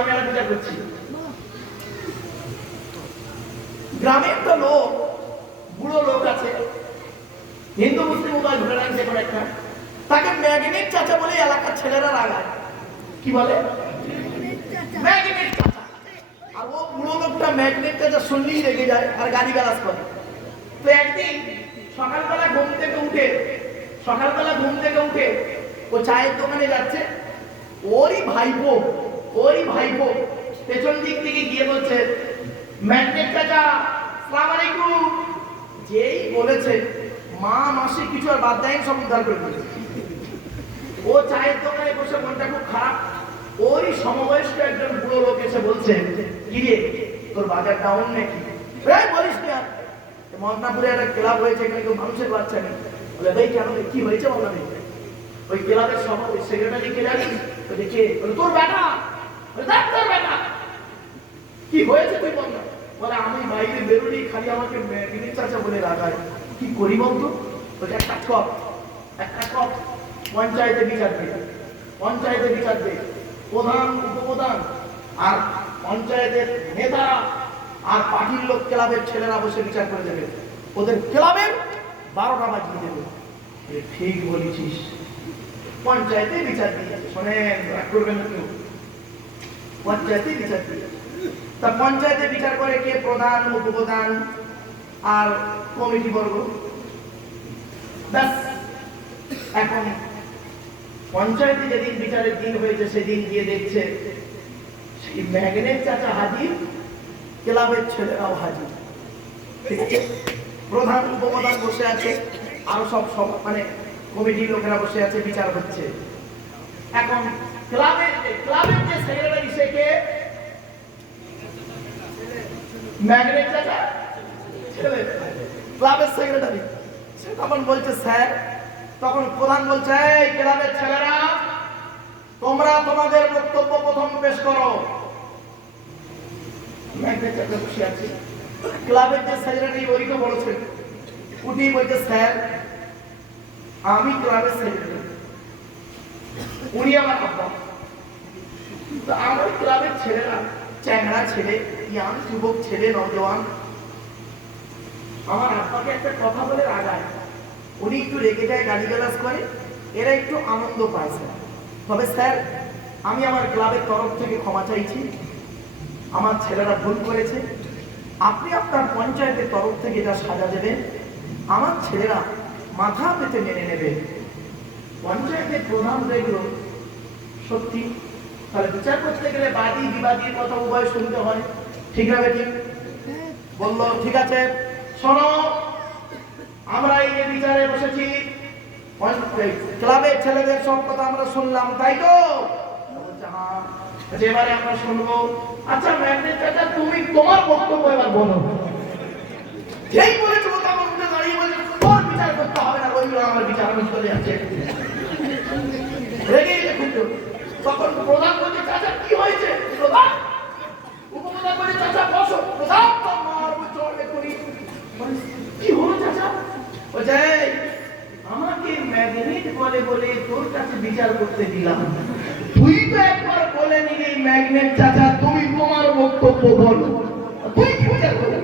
আমি আর বিচার করছি। গ্রামে একটা লোক, বুড়ো লোক আছে, হিন্দু মুসলিম উভয় ধরে রাখছে কোনো একটা, তাকে ম্যাগনেট চাচা বলে এলাকার ছেলেরা রাগায়। কি বলে? ম্যাগনেট চাচা। আর ও বুড়ো লোকটা ম্যাগনেট চাচা শুনলেই রেগে যায় আর গালিগালাজ করে। তো একদিন সকালবেলা ঘুম থেকে উঠে ও চায়ের দোকানে যাচ্ছে। ওরই ভাইপো পেছন দিক থেকে গিয়ে বলছে, ম্যাগনেট চাচা আসসালামু আলাইকুম। যেই বলেছে মা মাসি কিছু আর বাদ দেয়, সব উদ্ধার করে দিয়েছে। ও চায়ের দোকানে বসে মনটা খুব খারাপ। ওই সমবয়স্ক একজন বুড়ো লোক এসে বলছে, কি রে তোর বাজার ডাউন নাকি? বলিস না, মন্নাপুরে একটা ক্লাব হয়েছে, এখানে কেউ মানুষের বাচ্চা নেই। বলে ভাই কেন, কি হয়েছে বললাম? ওই ক্লাবের সভাপতি সেক্রেটারি কে জানিস? কে? তোর বেটা। তোর বেটা কি হয়েছে তুই বল না। বলে আমি বাইরে বেরোলি খালি আমাকে ম্যাগনেট চাচা বলে রাগায়, কি করি বলতো? বলে একটা কপ পঞ্চায়েতে বিচার দে, প্রধান উপপ্রধান আর পঞ্চায়েতের নেতারা আর পার্টির লোক ক্লাবের ছেলেরা বসে বিচার করে দেবে, ওদের ক্লাবের 12টা বাজিয়ে দেবে। ঠিক বলেছিস। পঞ্চায়েতে বিচার দিয়ে শোনেন, রাগ করবেন না কেউ, পঞ্চায়েতে বিচার দিয়ে। তা পঞ্চায়েতে বিচার করে কে? প্রধান উপপ্রধান আর কমিটি বর্গ। ব্যাস, এখন পঞ্চায়েতে যেদিন বিচারের দিন হয়েছে সেদিন গিয়ে দেখছে সেই ম্যাগনেট চাচা হাজির, ক্লাবের ছেলেরাও হাজির। ঠিক আছে, প্রধান উপপ্রধান বসে আছে, আরো সব মানে কমিটির লোকেরা বসে আছে, বিচার হচ্ছে। এখন ক্লাবের যে সেক্রেটারি, সে কে? ম্যাগনেট চাচা ছেলে, ক্লাবের সেক্রেটারি। সে তখন বলছে স্যার, তখন প্রধান বলছে, এই ক্লাবের ছেলেরা তোমরা তোমাদের বক্তব্য প্রথম পেশ করো। ম্যাগনেট চাচা বসে আছে, ক্লাবের যে সেক্রেটারি ওইকে বলছে, উঠি বলছে স্যার আমি ক্লাবের সেক্রেটারি, উনি আমার আব্বা। তো আমার ক্লাবের ছেলেরা চ্যাংড়া ছেলে, ইয়াং যুবক ছেলে, নওজওয়ান, আমার আব্বাকে একটা কথা বলে রাগায়, উনি একটু রেগে যায়, গালিগালাজ করে, এরা একটু আনন্দ পাইছে। তবে স্যার আমি আমার ক্লাবের তরফ থেকে ক্ষমা চাইছি, আমার ছেলেরা ভুল করেছে। আপনি আপনার পঞ্চায়েতের তরফ থেকে যা সাজা দেবেন আমার ছেলেরা মাথা পেতে মেনে নেবে। পঞ্চায়েতের প্রধান দেখলো সত্যি, তাহলে বিচার করতে গেলে বাদী বিবাদীর কথা উভয় শুনতে হয়, ঠিক আছে? ঠিক বললো, ঠিক আছে শোনো, আমরা এই যে বিচারে বসেছি, ক্লাবের ছেলেদের সব কথা আমরা শুনলাম, তাই তো? এবারে আমরা শুনবো। আচ্ছা ম্যাগনেট চাচা, তুমি তোমার বক্তব্য এবার বলো। যেই বলেছো আমার উঠে দাঁড়িয়ে বলে তোর বিচার করতে হবে না, ওইগুলো আমার বিচার আমি চলে যাচ্ছে, রেগে খুঁজো। তখন প্রধান বলছে, চাচা কি হয়েছে? প্রধান উপপ্রধান বলে, চাচা বসো। প্রধান কি হলো চাচা? বলছে আমাকে ম্যাগনেট বলে বলে তোর কাছে বিচার করতে দিলাম, তুই তো একবার বলে নিলি ম্যাগনেট চাচা তুমি তোমার বক্তব্য বলো, তুই কি বিচার করবি?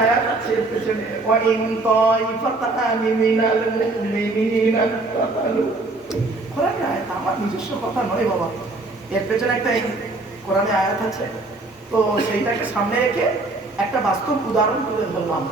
আয়াত আছে পেছনে, ওয়াইন তাইফাতানি মিনাল মুমিনিনা তাতালু। কোরআনে আয়াত, আমার নিজস্ব কথা নয় বাবা, এর পেছনে একটা কোরআনে আয়াত আছে, তো সেইটাকে সামনে রেখে একটা বাস্তব উদাহরণ তুলে ধরলাম।